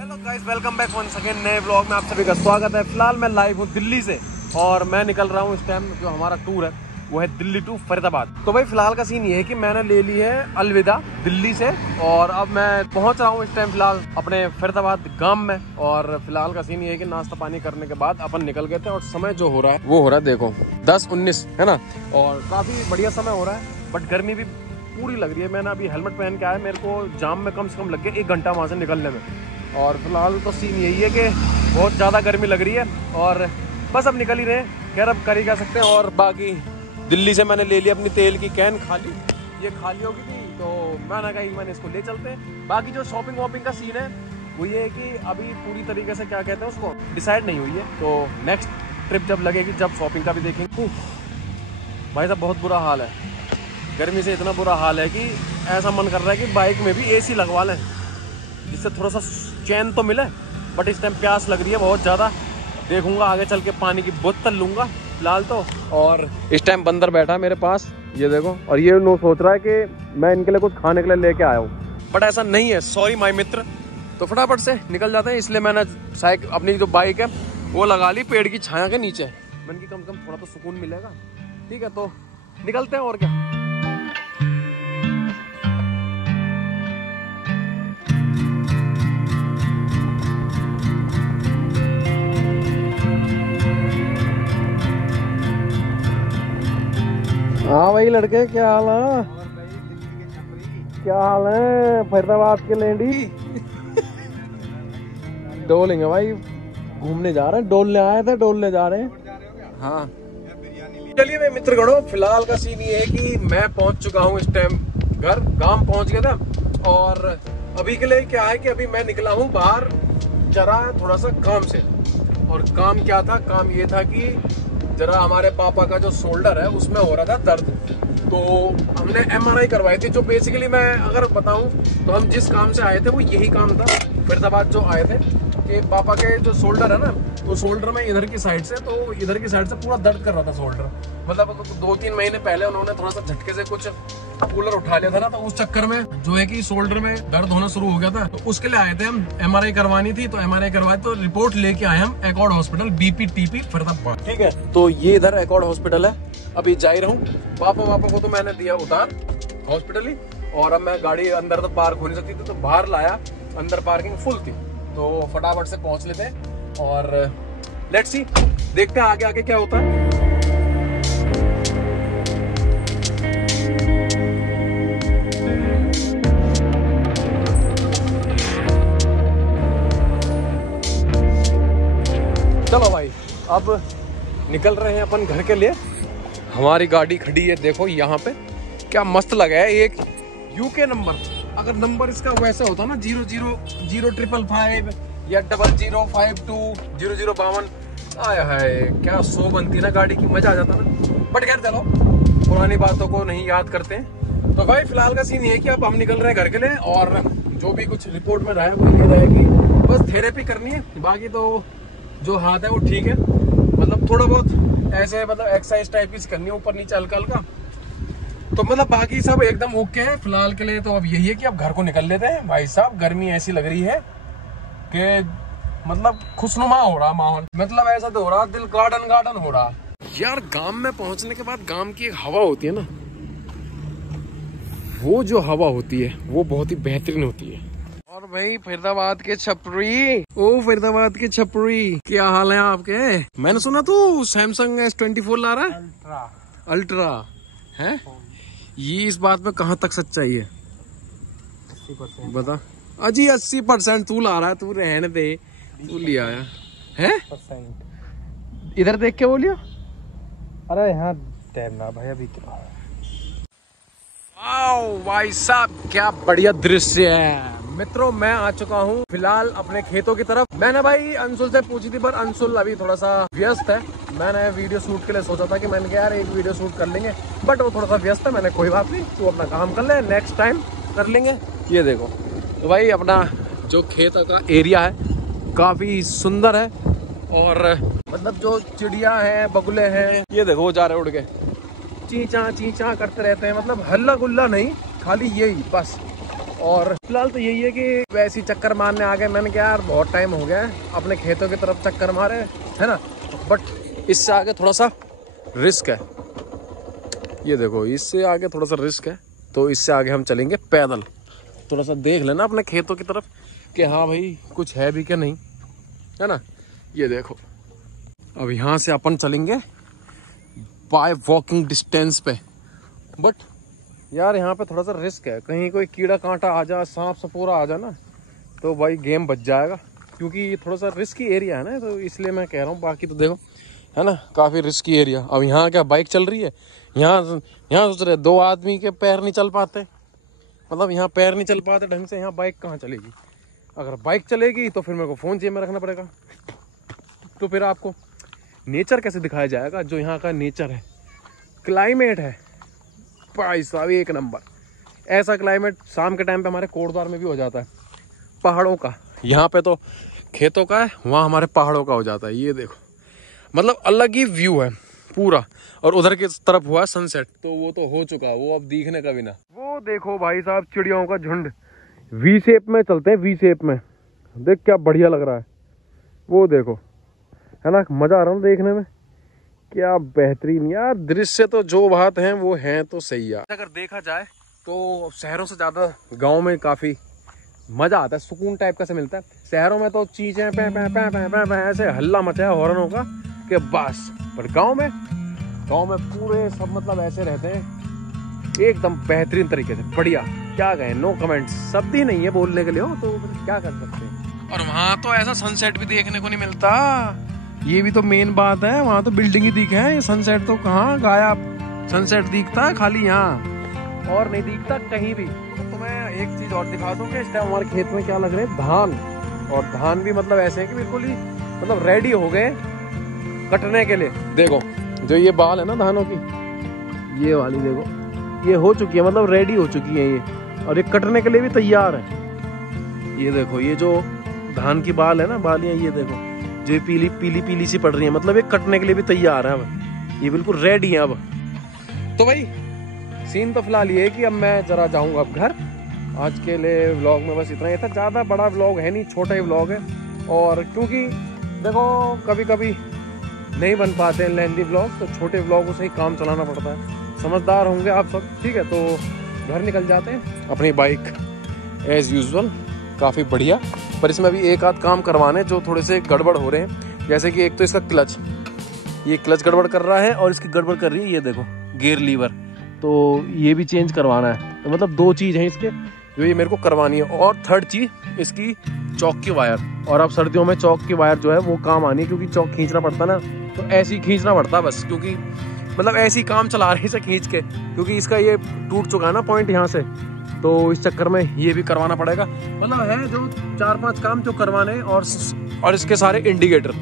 Hello guys, welcome back once again नए vlog में आप सभी का स्वागत है। फिलहाल मैं लाइव हूँ दिल्ली से और मैं निकल रहा हूँ इस टाइम। जो हमारा टूर है वो है दिल्ली टू फरीदाबाद। तो भाई फिलहाल का सीन ये है कि मैंने ले ली है अलविदा दिल्ली से और अब मैं पहुँच रहा हूँ इस टाइम फिलहाल अपने फरीदाबाद गांव में। और फिलहाल का सीन ये है कि नाश्ता पानी करने के बाद अपन निकल गए थे और समय जो हो रहा है वो हो रहा है देखो 10:19 है ना, और काफी बढ़िया समय हो रहा है। बट गर्मी भी पूरी लग रही है। मैंने अभी हेलमेट पहन के आया, मेरे को जाम में कम से कम लग गया 1 घंटा वहाँ से निकलने में। और फिलहाल तो सीन यही है कि बहुत ज़्यादा गर्मी लग रही है और बस अब निकल ही रहे हैं। खैर अब कर ही क्या सकते हैं। और बाकी दिल्ली से मैंने ले लिया अपनी तेल की कैन खाली, ये खाली होगी थी तो मैंने कहा मैंने इसको ले चलते हैं। बाकी जो शॉपिंग वॉपिंग का सीन है वो ये है कि अभी पूरी तरीके से क्या कहते हैं उसको डिसाइड नहीं हुई है। तो नेक्स्ट ट्रिप जब लगेगी जब शॉपिंग का भी देखेंगे। भाई साहब बहुत बुरा हाल है, गर्मी से इतना बुरा हाल है कि ऐसा मन कर रहा है कि बाइक में भी एसी लगवा लें जिससे थोड़ा सा चैन तो मिले। बट इस टाइम प्यास लग रही है बहुत ज़्यादा। देखूंगा आगे चल के पानी की बोतल लूंगा फिलहाल तो। और इस टाइम बंदर बैठा है मेरे पास, ये देखो, और ये नो सोच रहा है कि मैं इनके लिए कुछ खाने के लिए लेके आया हूँ, बट ऐसा नहीं है। सॉरी माय मित्र। तो फटाफट से निकल जाते हैं। इसलिए मैंने साइकिल अपनी जो बाइक है वो लगा ली पेड़ की छाया के नीचे। मन की कम से कम थोड़ा तो सुकून मिलेगा। ठीक है तो निकलते हैं और क्या। हाँ भाई लड़के, क्या हाल है? क्या हाल है फरीदाबाद के लेंडी? डोलेंगे भाई, घूमने जा रहे हैं, डोलने आए थे, डोलने जा रहे हैं। हाँ चलिए भाई मित्रगणों, फिलहाल का सीन ये है कि मैं पहुंच चुका हूँ इस टाइम घर, गांव पहुंच गया था। और अभी के लिए क्या है कि अभी मैं निकला हूँ बाहर जरा थोड़ा सा काम से। और काम क्या था? काम ये था कि जरा हमारे पापा का जो शोल्डर है उसमें हो रहा था दर्द, तो हमने MRI करवाई थी। जो बेसिकली मैं अगर बताऊं तो हम जिस काम से आए थे वो यही काम था। फरीदाबाद जो आए थे कि पापा के जो शोल्डर है ना, तो शोल्डर में इधर की साइड से, तो इधर की साइड से पूरा दर्द कर रहा था शोल्डर। मतलब 2-3 महीने पहले उन्होंने थोड़ा सा झटके से कुछ कूलर उठा लिया था ना, तो उस चक्कर में जो है कि शोल्डर में दर्द होना शुरू हो गया था। तो उसके लिए आए थे हम, MRI करवानी थी। तो MRI करवाई तो रिपोर्ट लेके आए हम एकॉर्ड हॉस्पिटल BPTP फरीदाबाद। ठीक है, तो ये इधर एकॉर्ड हॉस्पिटल है। अभी जा ही रहा हूँ। पापा को तो मैंने दिया उतार हॉस्पिटल ही, और अब मैं गाड़ी अंदर तो पार्क हो नहीं सकती थी तो बाहर लाया, अंदर पार्किंग फुल थी। तो फटाफट से पहुंच लेते हैं और लेट्स सी, देखते हैं आगे आगे क्या होता है। चलो भाई अब निकल रहे हैं अपन घर के लिए। हमारी गाड़ी खड़ी है देखो यहाँ पे, क्या मस्त लगा है। एक UK नंबर, अगर नंबर इसका वैसे होता ना 0000555 या 00520052, आया है क्या शो बनती ना गाड़ी की, मजा आ जाता ना। बट खैर चलो, पुरानी बातों को नहीं याद करते हैं। तो भाई फिलहाल का सीन ये है कि अब हम निकल रहे हैं घर के लिए। और जो भी कुछ रिपोर्ट में रहा है वो ये रहा है कि बस थेरेपी करनी है। बाकी तो जो हाथ है वो ठीक है, मतलब थोड़ा बहुत ऐसे मतलब एक्सरसाइज टाइप की करनी है, ऊपर नीचे हल्का हल्का। तो मतलब बाकी सब एकदम ओके है फिलहाल के लिए। तो अब यही है कि अब घर को निकल लेते हैं। भाई साहब गर्मी ऐसी लग रही है कि मतलब खुशनुमा हो रहा माहौल, मतलब ऐसा तो हो रहा दिल गार्डन गार्डन हो रहा यार। गांव में पहुंचने के बाद गांव की एक हवा होती है ना, वो जो हवा होती है वो बहुत ही बेहतरीन होती है। और भाई फरीदाबाद के छपरी, ओ फरीदाबाद के छपरी, क्या हाल है आपके? मैंने सुना तू सैमसंग S24 ला रहा है, अल्ट्रा है। ये इस बात में कहाँ तक सच्चाई है? 80% बता। अजी 80% तू ला रहा है, तू रहने दे, तू लिया है? इधर देख के बोलियो। अरे यहाँ तैरना भाई अभी क्या। आओ भाई साहब क्या बढ़िया दृश्य है। मित्रों मैं आ चुका हूँ फिलहाल अपने खेतों की तरफ। मैंने भाई अंशुल से पूछी थी पर अंशुल अभी थोड़ा सा व्यस्त है। मैंने वीडियो शूट के लिए सोचा था कि मैंने कहा यार एक वीडियो शूट कर लेंगे, बट वो थोड़ा सा व्यस्त है। मैंने कोई बात नहीं, तू अपना काम कर ले, नेक्स्ट टाइम कर लेंगे। ये देखो तो भाई अपना जो खेत का एरिया है काफी सुंदर है। और मतलब जो चिड़िया है, बगुले हैं, ये देखो वो जा रहे उड़ के, चींचा करते रहते हैं। मतलब हल्ला गुल्ला नहीं, खाली यही बस और फिलहाल तो यही है कि वैसे ही चक्कर मारने आ गए। मैंने कहा यार बहुत टाइम हो गया है अपने खेतों की तरफ चक्कर मारे, है ना, बट इससे आगे थोड़ा सा रिस्क है। ये देखो इससे आगे थोड़ा सा रिस्क है, तो इससे आगे हम चलेंगे पैदल। थोड़ा सा देख लेना अपने खेतों की तरफ कि हाँ भाई कुछ है भी क्या नहीं, है ना। ये देखो अब यहाँ से अपन चलेंगे बाय वॉकिंग डिस्टेंस पे, बट यार यहाँ पे थोड़ा सा रिस्क है, कहीं कोई कीड़ा कांटा आ जा, सांप सपूरा आ जा ना, तो भाई गेम बच जाएगा, क्योंकि ये थोड़ा सा रिस्की एरिया है ना, तो इसलिए मैं कह रहा हूँ। बाकी तो देखो है ना काफ़ी रिस्की एरिया। अब यहाँ क्या बाइक चल रही है, यहाँ सोच रहे 2 आदमी के पैर नहीं चल पाते, मतलब यहाँ पैर नहीं चल पाते ढंग से, यहाँ बाइक कहाँ चलेगी। अगर बाइक चलेगी तो फिर मेरे को फ़ोन जेब में रखना पड़ेगा, तो फिर आपको नेचर कैसे दिखाया जाएगा, जो यहाँ का नेचर है, क्लाइमेट है भाई साहब एक नंबर। ऐसा क्लाइमेट शाम के टाइम पे हमारे कोटद्वार में भी हो जाता है, पहाड़ों का। यहाँ पे तो खेतों का है, वहाँ हमारे पहाड़ों का हो जाता है। ये देखो मतलब अलग ही व्यू है पूरा। और उधर की तरफ हुआ सनसेट, तो वो तो हो चुका, वो अब दिखने का भी ना। वो देखो भाई साहब चिड़ियों का झुंड, वी शेप में चलते हैं, वी शेप में, देख क्या बढ़िया लग रहा है। वो देखो है ना, मजा आ रहा है देखने में, क्या बेहतरीन यार दृश्य। तो जो बात है वो है तो सही है। अगर देखा जाए तो शहरों से ज्यादा गांव में काफी मजा आता है, सुकून टाइप का से मिलता है। शहरों में तो चीजें पे ऐसे हल्ला मचा है हॉर्नों का कि बस, पर गांव में पूरे सब मतलब ऐसे रहते हैं एकदम बेहतरीन तरीके से, बढ़िया। क्या कहें, नो कमेंट्स, शब्द ही नहीं है बोलने के लिए हो, तो क्या कर सकते हैं। और वहां तो ऐसा सनसेट भी देखने को नहीं मिलता, ये भी तो मेन बात है। वहां तो बिल्डिंग ही दिखे है, सनसेट तो कहाँ गायब। सनसेट दिखता है खाली यहाँ और नहीं दिखता कहीं भी। तो तुम्हें एक चीज और दिखा दूं कि इस टाइम हमारे खेत में क्या लग रहे हैं, धान। और धान भी मतलब ऐसे है कि बिल्कुल ही मतलब रेडी हो गए कटने के लिए। देखो जो ये बाल है ना धानों की, ये वाली देखो, ये हो चुकी है, मतलब रेडी हो चुकी है ये, और ये कटने के लिए भी तैयार है। ये देखो ये जो धान की बाल है ना, बालियां, ये देखो जो पीली पीली पीली सी पड़ रही है, मतलब ये कटने के लिए भी तैयार है। अब ये बिल्कुल रेडी है अब। तो भाई सीन तो फिलहाल ये है कि अब मैं जरा जाऊंगा अब घर। आज के लिए व्लॉग में बस इतना ही था, ज़्यादा बड़ा व्लॉग है नहीं, छोटा ही व्लॉग है। और क्योंकि देखो कभी कभी नहीं बन पाते हैं लेंथी व्लॉग, तो छोटे व्लॉगों से ही काम चलाना पड़ता है। समझदार होंगे आप सब, ठीक है। तो घर निकल जाते हैं। अपनी बाइक एज यूजुअल काफ़ी बढ़िया, पर इसमें अभी एक आध काम करवाने जो थोड़े से गड़बड़ हो रहे हैं। जैसे कि एक तो इसका क्लच, ये क्लच गड़बड़ कर रहा है, और इसकी गड़बड़ कर रही है ये देखो गियर लीवर, तो ये भी चेंज करवाना है। तो मतलब 2 चीज़ हैं इसके जो ये मेरे को करवानी है। और थर्ड चीज़ इसकी चौक की वायर। और अब सर्दियों में चौक की वायर जो है वो काम आनी है, क्योंकि चौक खींचना पड़ता ना, तो ऐसे ही खींचना पड़ता बस, क्योंकि मतलब ऐसे ही काम चला रहे इसे खींच के, क्योंकि इसका ये टूट चुका है ना पॉइंट यहाँ से, तो इस चक्कर में ये भी करवाना पड़ेगा। मतलब है जो 4-5 काम जो करवाने। और इसके सारे इंडिकेटर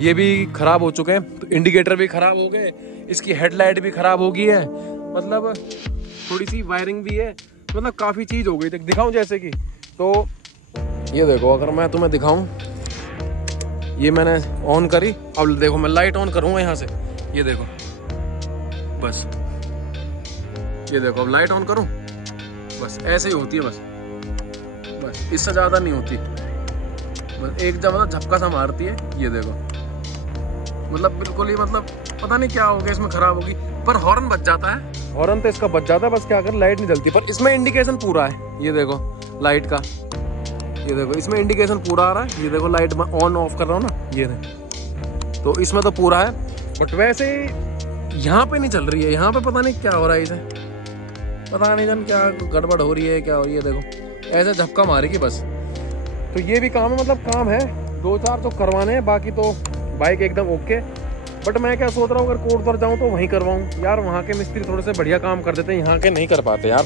ये भी खराब हो चुके हैं, तो इंडिकेटर भी खराब हो गए, इसकी हेडलाइट भी खराब हो गई है, मतलब थोड़ी सी वायरिंग भी है, मतलब काफ़ी चीज़ हो गई। दिखाऊं जैसे कि, तो ये देखो अगर मैं तुम्हें दिखाऊं, ये मैंने ऑन करी, अब देखो मैं लाइट ऑन करूँगा यहाँ से, ये देखो बस, ये देखो अब लाइट ऑन करूँ, बस ऐसे ही होती है, बस इससे ज़्यादा नहीं होती, बस एक जब मतलब झपका सा मारती है। ये देखो मतलब बिल्कुल ही मतलब पता नहीं क्या हो गया इसमें, खराब होगी। पर हॉर्न बच जाता है, हॉर्न तो इसका बच जाता है, बस क्या कर लाइट नहीं जलती। पर इसमें इंडिकेशन पूरा है, ये देखो लाइट का, ये देखो इसमें इंडिकेशन पूरा आ रहा है। ये देखो लाइट में ऑन ऑफ कर रहा हूँ ना, ये नहीं, तो इसमें तो पूरा है। बट वैसे यहाँ पे नहीं चल रही है, यहाँ पे पता नहीं क्या हो रहा है इसे, पता नहीं जान क्या गड़बड़ हो रही है, क्या हो रही है। देखो ऐसे झपका मारेगी बस। तो ये भी काम है, मतलब काम है 2-4 तो करवाने हैं, बाकी तो बाइक एकदम ओके। बट मैं क्या सोच रहा हूँ, अगर कोटद्वार जाऊँ तो वहीं करवाऊँ यार, वहाँ के मिस्त्री थोड़े से बढ़िया काम कर देते हैं, यहाँ के नहीं कर पाते यार।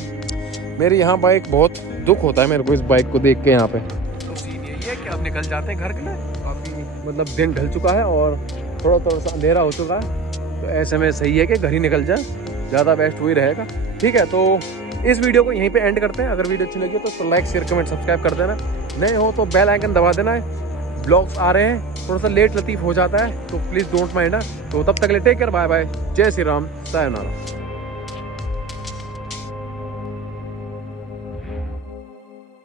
मेरी यहाँ बाइक बहुत दुख होता है मेरे को इस बाइक को देख के यहाँ पे। तो सीन यही है कि अब निकल जाते हैं घर के लिए, काफ़ी मतलब दिन ढल चुका है और थोड़ा सा अंधेरा हो चुका है, तो ऐसे में सही है कि घर ही निकल जाए, ज़्यादा बेस्ट वही रहेगा। ठीक है, तो इस वीडियो को यहीं पे एंड करते हैं। अगर वीडियो अच्छी लगी तो लाइक शेयर कमेंट सब्सक्राइब कर देना, नए हो तो बेल आइकन दबा देना है। ब्लॉग्स आ रहे हैं, थोड़ा सा लेट लतीफ़ हो जाता है, तो प्लीज़ डोंट माइंड। तो तब तक ले टेक केयर, बाय बाय, जय श्री राम, सायोनारा।